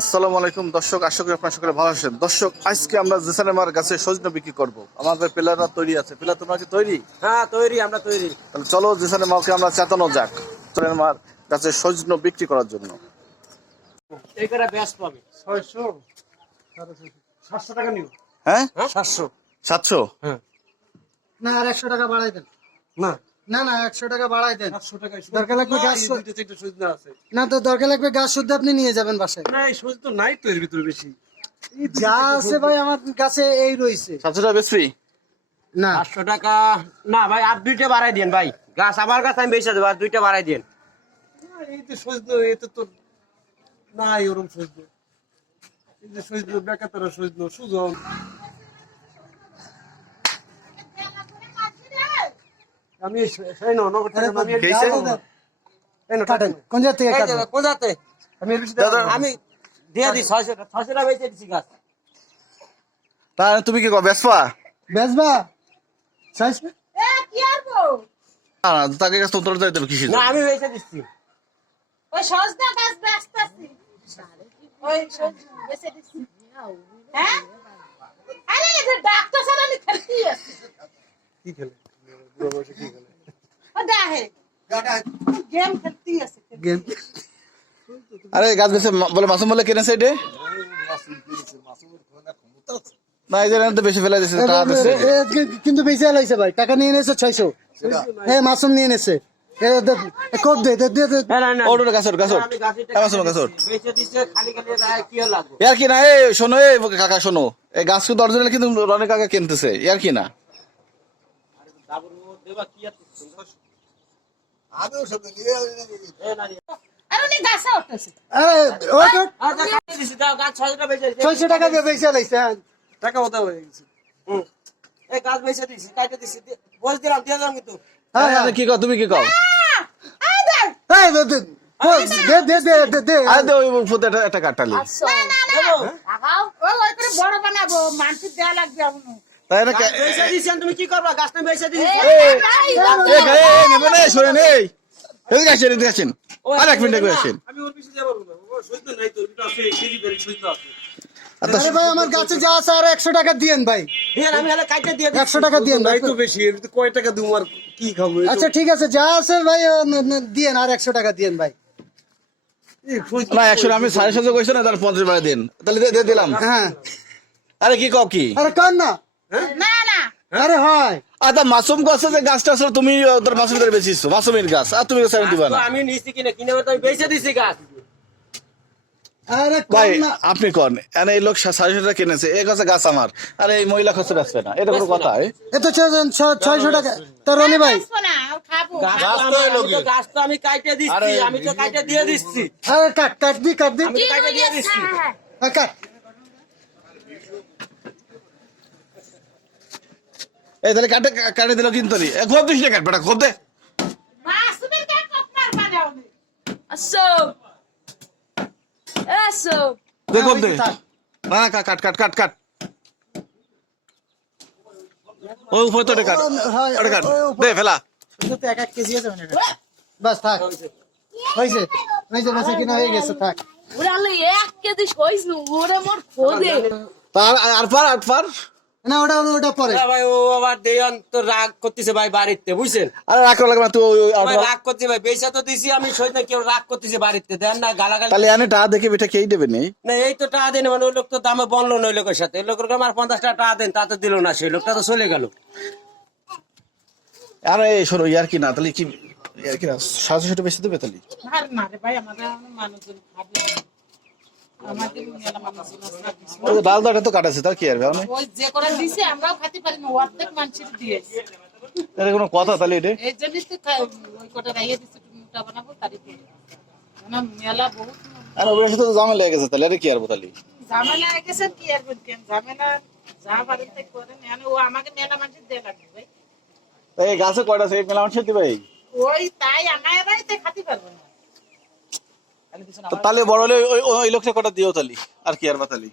আসসালামু আলাইকুম দর্শক, আশা করি আপনারা সকলে ভালো আছেন। দর্শক, আজকে আমরা জেসানেমার গাছে সজনে বিক্রি করব। আমাদের পিলাররা তৈরি আছে। পিলার তোমরা কি তৈরি? হ্যাঁ তৈরি, আমরা তৈরি। তাহলে চলো জেসানেমাকে আমরা চেতানো যাক জেসানেমার গাছে সজনে বিক্রি করার জন্য। এই করে ব্যাস পাবে 600 700 টাকা নিও। হ্যাঁ 700। 700? হ্যাঁ না, আর 100 টাকা বাড়াই দেন। না না না, 100 টাকা বাড়াই দেন। 700 টাকা দরকার লাগবে গাছ দুইটা চারটা সুবিধা আছে। না তো দরকার লাগবে গাছ শুদ্ধ আপনি নিয়ে যাবেন বাসায়। না এই সুবিধা তো নাই তো এর ভিতরে বেশি। যা আছে ভাই আমার কাছে এই রইছে। 700 টাকা বেশি না 800 টাকা না ভাই, আর দুইটা বাড়াই দেন ভাই। গাছ আমার কাছে আমি বেচে দেব, আর দুইটা বাড়াই দেন। এই যে সুবিধা এতে তো নাই ওরকম সুবিধা। এই যে সুবিধা বেকাতরা সুবিধা সুজন। আমি সেই নগর থেকে আমি কেইছে? কাটেন কোন জায়গা থেকে এই কাটেন? যে কোজাতে আমি এর বেশি দাদা, আমি দিয়ে দিই 600 টাকা বেচে দিছি গাছ। তাহলে তুমি কি কো বেসপা? বেচবা চাইছ না তাকে গাছ তোমরা যাইতে হবে কিসে? না আমি বেচে দিচ্ছি। ওই সজনা গাছ বেচতাছি। ওই সজনা বেচে দিছি। হ্যাঁ? আরে এটা ডাক্তার স্যার আমি খেলতে আছি। কি খেলে বুড়ো বয়সে কি খেলে? ও দেখে। গেম খেলতে আছে। গেম আরে গাছ বেশি বলে মাসুম বলে কেনেছে এটা? না এই যে বেশি ফেলা দিয়েছে টাকা দিচ্ছে। কিন্তু বেশি লাইছে ভাই, টাকা নিয়ে নিয়েছে 600। হ্যাঁ মাসুম নিয়ে নিয়েছে। কোড দে দে দে। না না ওর গাছ ওর গাছ ওর আমি গাছের মাসুম গাছ ওর বেচে দিছে, খালি খালি রায় কি লাগবে? ইয়ার কি না? এই শোনো, এই কাকা শোনো, এই গাছ কিন্তু অরিজিনাল, কিন্তু রনি কাকা কিনতেছে। ইয়ার কি না? দাবর দেবা কি আছে? আমিও সব নিয়ে এ না আর উনি গাছে উঠতেছে। আরে ওই তো আচ্ছা কাটে দিছি, দাও গাছ 600 টাকা বেচে দিছি। 600 টাকা দিয়ে বেচে লাইছে। টাকা ওটা হয়ে গেছে। এই গাছ বেচে দিছি, কাটে দিছি, বল দিলাম দিয়ে দাও কিন্তু। হ্যাঁ আরে কি কও, তুমি কি কও? আই দেখ। এই দে দে দে দে দে দে। আরে দে ওই ফুটে একটা কাটালি। না না না। লাগাও। ওই করে বড় বানাবো, মানসি দেয়া লাগবে আমু। তাই না? গাছ বেচে দিছেন, তুমি কি করবা? গাছটা বেচে দিছি। নেবে না, সরে নেই। এদিকে আসেন, এদিকে আসেন। আর এক মিনিট আসেন। আমি ওর পিছে যাব না। ও সইতো নাই তো, এটা আছে কেজি করে সইতো আছে। আরে ভাই আমার কাছে যা আছে আর 100 টাকা দিয়েন ভাই। দিয়ে আমি হলে কাটে দিয়ে দিছি। 100 টাকা দিয়েন ভাই। নাই তো বেশি, এর ভিতরে কয় টাকা দিমু আর কি খাবো? আচ্ছা ঠিক আছে, যা আছে ভাই দিয়েন, আর 100 টাকা দিয়েন ভাই। না 100 আমি 750 কইছ না, তার 50 বাড়া দেন। তাহলে দে দিলাম। হ্যাঁ আরে কি কও কি? আরে কর না। না না। আরে হয় আচ্ছা মাসুম গাছ যে গাছটা আসলে তুমি ওদের মাসুম ধরে বেচিছো, মাসুমের গাছ, আর তুমি গাছ দিবা না। আমি নিছি কিনে তো আমি বেচে দিছি গাছ। আরে ভাই কর না। আপনি কোন এনে এই লোক 750 টাকা কিনেছে, এই গাছে গাছ আমার, আরে এই মহিলা খরচ বেচবে না, এটা কোনো কথা? এ তো 600 টাকা। তো রনি ভাই বেচবো না, আর খাবো। গাছ তো আমি কাটে দিচ্ছি, আমি তো কাটে দিয়ে দিচ্ছি। আরে কাট দি আমি তো কাটে দিয়ে দিচ্ছি। হ্যাঁ। কাট। এই তাহলে কাটে দিল কিন্তু নি খুব দিস না, কাটবেটা খুব দে। মাসুমের কে কপনার বানাও নি। Assob! Assob! দে খুব দে। না না কাট কাট কাট কাট। ওই উপরে তো কাট, ওটা কাট দে ফেলা। এটা তো 1 কেজি আছে মানে। বাস থাক। হইছে হইছে বাস কিনা হয়ে গেছে, থাক। Ora ali é que depois não ora mor fode. তার আর পার না ওটা পরে। ভাই ও আবার দেয়ান তো রাগ করতেছে ভাই বাড়িতে, বুঝছেন? আরে রাখো লাগবে না তুই ভাই রাগ করছে ভাই, বেচা তো দিছি আমি, সইতে কেউ রাগ করতেছে বাড়িতে, দেন না গালাগালি। তাহলে এনে টাকা দেখে বেটা খেয়ে দেবে নি। না এই তো টাকা দেন, মানে ওই লোক তো দামে বনলো না, ওই লোকের সাথে। ওই লোকের আমার 50 টাকা দেন, তা তো দিল না, সেই লোকটা তো চলে গেল। আরে শোনো, ইয়ার কি না তাহলে কি, ইয়ার কি না 700 বেশি দেবে তাহলে? আর না রে ভাই, আমাদের মানুষজন খাবে। আমাদের মেলা মানুষজন আছে। ওই ডাল দাটা তো কাটাছে, তার কি আর ভাই? ওই যে করে দিছে আমরাও খেতে পারি না, অর্ধেক মানুষের দিয়েছে। এর কোনো কথা তাহলে এটা? এই জন্যই তো ওই কটা রাইয়ে দিছে, তুমি মোটা বানাবো তারই দিয়ে। না মেলা বহুত আর ওর সাথে তো ঝামেলা লেগে গেছে, তাহলে এটা কি আর তাহলে? ঝামেলা হয়ে গেছে, কি আর বলতেন ঝামেলা যা বাড়িতে করেন, ও আমাকে মেলা মানুষের দিয়ে লাগবে ভাই। এই গাছে কয়টা আছে, মেলা মানুষ দিবে? ওই তাই আমার বাড়িতে খাতে পারবো না। তাহলে বড় হলে ওই লোকটা কটা দিও তাহলে, আর কি আর তাহলে?